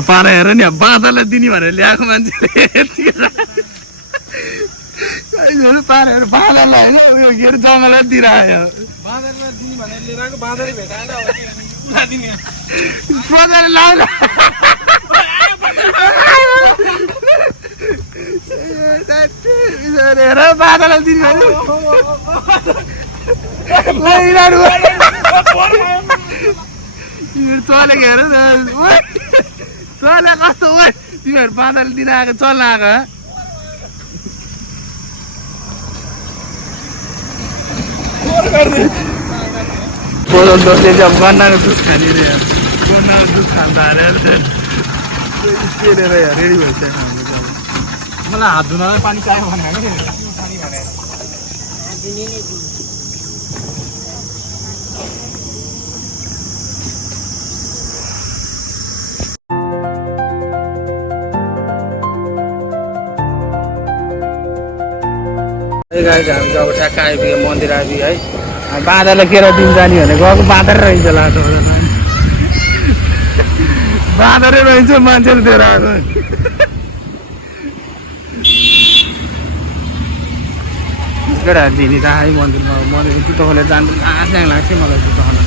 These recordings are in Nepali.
पारा हेर नि बाँदरलाई दिने भनेर ल्याएको मान्छेले यतिखेर पाराहरू बाँदरलाई होइन उयो के अरे जङ्गललाई दिइरह्यो बाँदरलाई दिने भनेर लिएर आएको बाँदरै भेटाएन बजार लाउन हेर बाँदरलाई दिने चलेको हेर चले कस्तो ओ तिमीहरू बाँदरले दिन आएको चल्न आएको कोदो दोस्ले चाहिँ अब गन्नाको जुस खाने रे गन्नाको जुस खान्छ अरे केरेर रेडी भइसक्यो मलाई हात धुनलाई पानी चाहियो भने हामी चाहिँ अब ठ्याक्क आइपुग्यो मन्दिर आइपुग्यो है बाँदरलाई केरा दिन जाने भने गएको बाँदर रहन्छ लाटो बाँदरै रहन्छ मान्छेले दिएर आएको केटाहरू झिनी त है मन्दिरमा मन्दिरको जुत्तो खोलेर जानु आँट्याङ लाग्छ मलाई जुत्तो खोला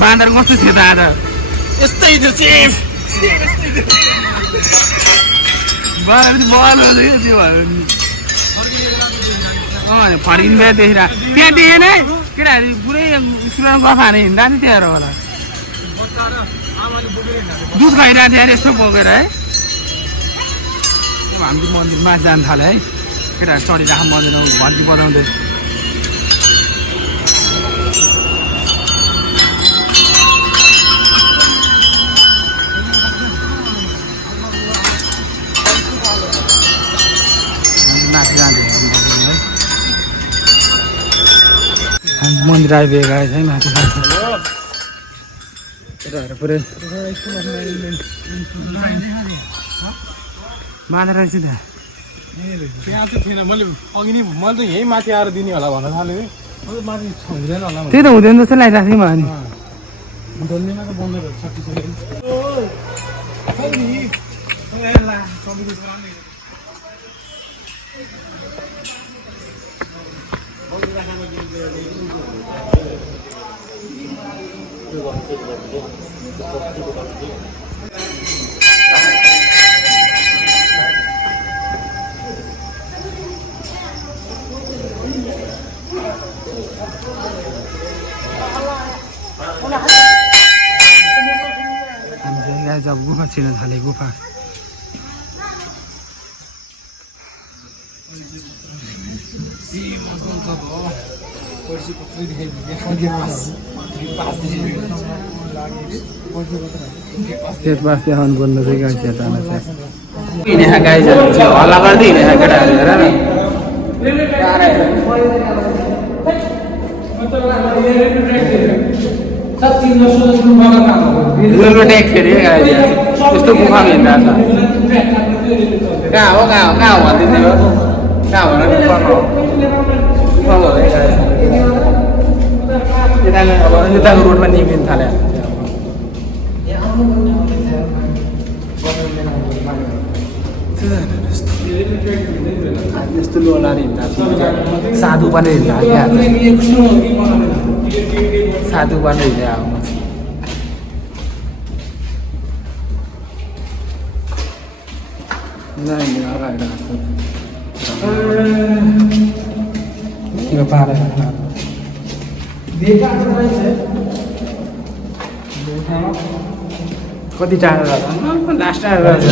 बाँदर कस्तो थियो त आज यस्तै थियो सेम फर्किनु भयो देखिरहेको त्यहाँ देखेन है केटाहरू पुरै स्कुलमा गफ हाने हिँड्दा थियो त्यहाँ होला दुध खाइरहेको थियो यस्तो बोकेर है अब हामी मन्दिरमा जानु थाल्यो है केटाहरू चढिरहेको मन्दिरमा घन्टी बजाउँदै मन्दिर आइपुगेको आएछ है माथि केटाहरू पुरै बाँदर रहेछ त्यहाँ त्यहाँ चाहिँ थिएन मैले अघि नै मैले त यहीँ माथि आएर दिने होला भन्न थालेँ माथि हुँदैन होला त्यही त हुँदैन जस्तो लागिरहेको थियो मलाई नि डल्लेमा त बन्द भएर सकिसक्यो जब गुफा छिर्न थाले गुफा स्टेट पास देखाउनु पर्ने चाहिँ गाडी हेर्दा चाहिँ गाई हल्ला गर्दै हिँडेको केटाहरू हेर न फेरि यस्तो गुफामा हिँड्दा छ कहाँ हो भनिदिनु हो कहाँ हो गुफामा हो यताको रोडमा निक्लिन थाल्यो यस्तो लोलारी हिँड्दा साधु पनि हिँड्दा साधु पनि हिँड्दा कति टाढो रहेछ लास्ट टाढो रहेछ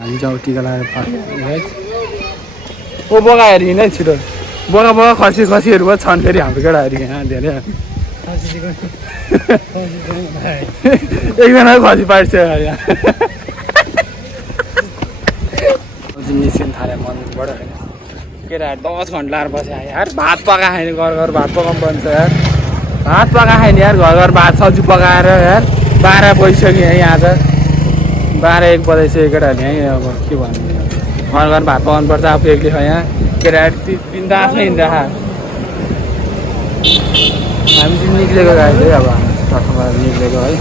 हामी जाउँ टिका लगाएर ओ बगाहरू हिँड छिटो बगा बगा खसी खसीहरू पनि छन् फेरि हाम्रो केटाहरू यहाँ धेरै एकजना खसी पाइन्छ यहाँ निस्किन थाल्यो मन्दिरबाट होइन केटाहरू 10 घन्टा लाएर बस्यो यार भात पकाएन घर घर भात पकाउनु पर्छ यार भात पकाएन यार घर घर भात सब्जी पकाएर यार 12 बजिसक्यो यहाँ त 12-1 बजाइसक्यो केटाहरू यहीँ अब के भन्नु घर घर भात पकाउनु पर्छ आफू एक्लै छ यहाँ केटाहरू बिन्दास नै हिँड्दा हामी चाहिँ निक्लेको गाडी चाहिँ अब तर्फबाट निक्लेको है